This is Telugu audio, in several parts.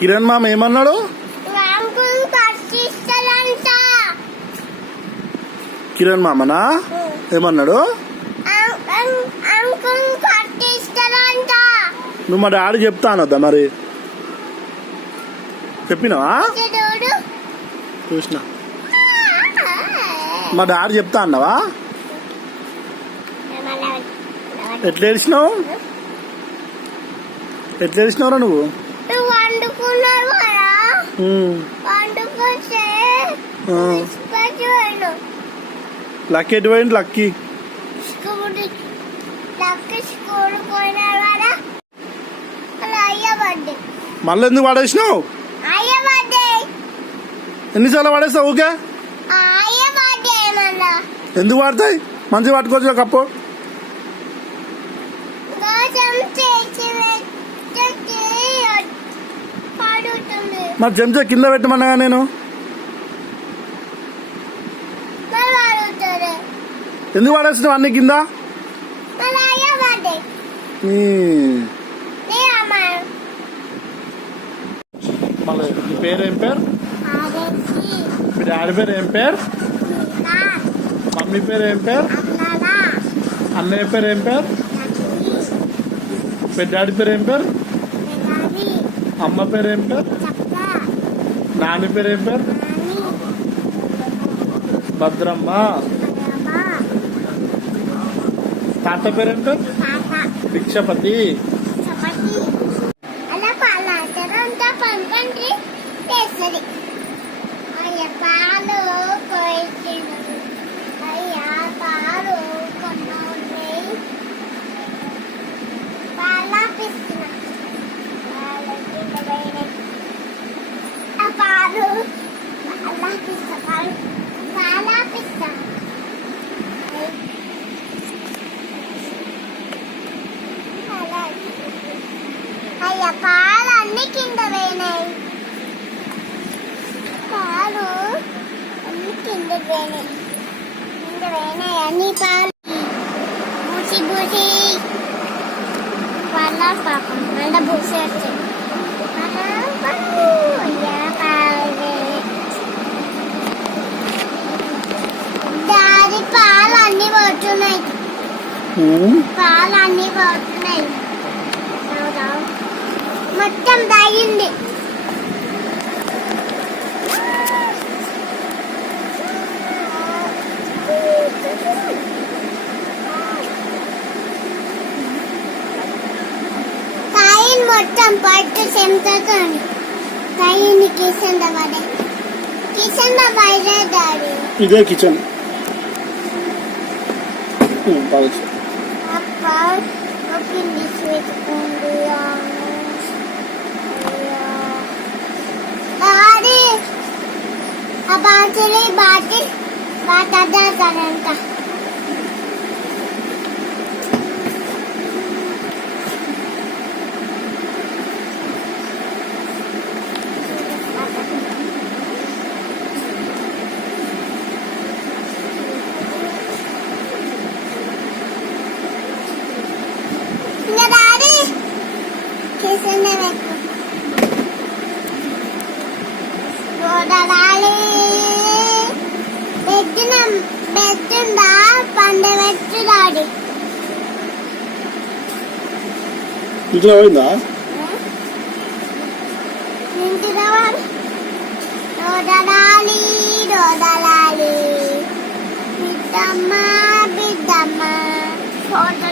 కిరణ్ మామ ఏమన్నాడు? కిరణ్ మామనా? ఏమన్నాడు? నువ్వు మా డాడీ చెప్తా అనొద్దా మరి? చెప్పినావా? చూసిన. మా డాడీ చెప్తా అన్నావా? ఎట్లా ఏడిచినావు? ఎట్లా ఏడిచినావురా నువ్వు? వండుకున్నావు కదా. తీసుకొచ్చాను లక్కీ ఎటు పోయింది లక్కీ. మళ్ళీ ఎందుకు పడేసినావు? ఎన్నిసార్లు పడేస్తావు ఊకే? ఎందుకు పడతాయి? మంచిగా పట్టుకోవచ్చు కప్పు. మరి చెంచా కింద పెట్టమన్నగా నేను? ఎందుకు పడేసినావు అన్ని కింద? మళ్ళీ నీ పేరు ఏం పేరు? మీ డాడీ పేరు ఏం పేరు? మమ్మీ పేరు ఏం పేరు? అన్నయ్య పేరు ఏం పేరు? పెద్ద డాడీ పేరు ఏం పేరు? అమ్మ పేరు ఏం పేరు? నాన్న పేరు ఏం పేరు? నాని భద్రమ్మ. తాత పేరు ఏం పేరు? భిక్షపతి పాలాపిస్తా పాలు పాలాపిస్తా అయ్య పాలు అన్ని కింద పోయినాయి పాలు అన్ని కింద పోయినాయి కింద పోయినాయి అన్ని పాలు బూసి బూసి వాళ్ళ పాపం మళ్ళీ బూసి పాలు అన్ని పోతున్నాయి. మొత్తం తాగింది తాగిన మొత్తం పట్టు చెంతతో తాగింది కిషన్ పడే. కిషన్ బయట దాడి ఇదే kitchen. about cooking this with India. About today, about it, about other current.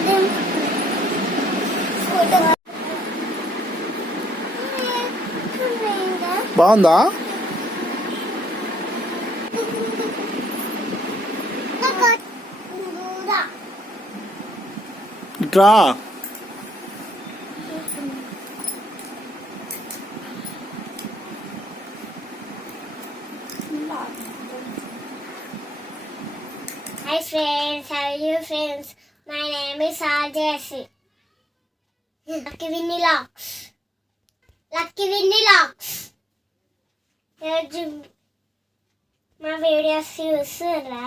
దిం ఫోటో. బాగుందా? ఇట్రా. Hi friends, how are you friends? My name is Ajay. Lucky Winnie Locks. Lucky Winnie Locks. రోజు మా వీడియోస్ చూస్తురా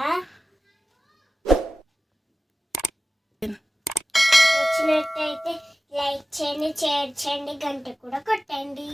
నచ్చినట్టయితే లైక్ చేయండి షేర్ చేయండి గంట కూడా కొట్టండి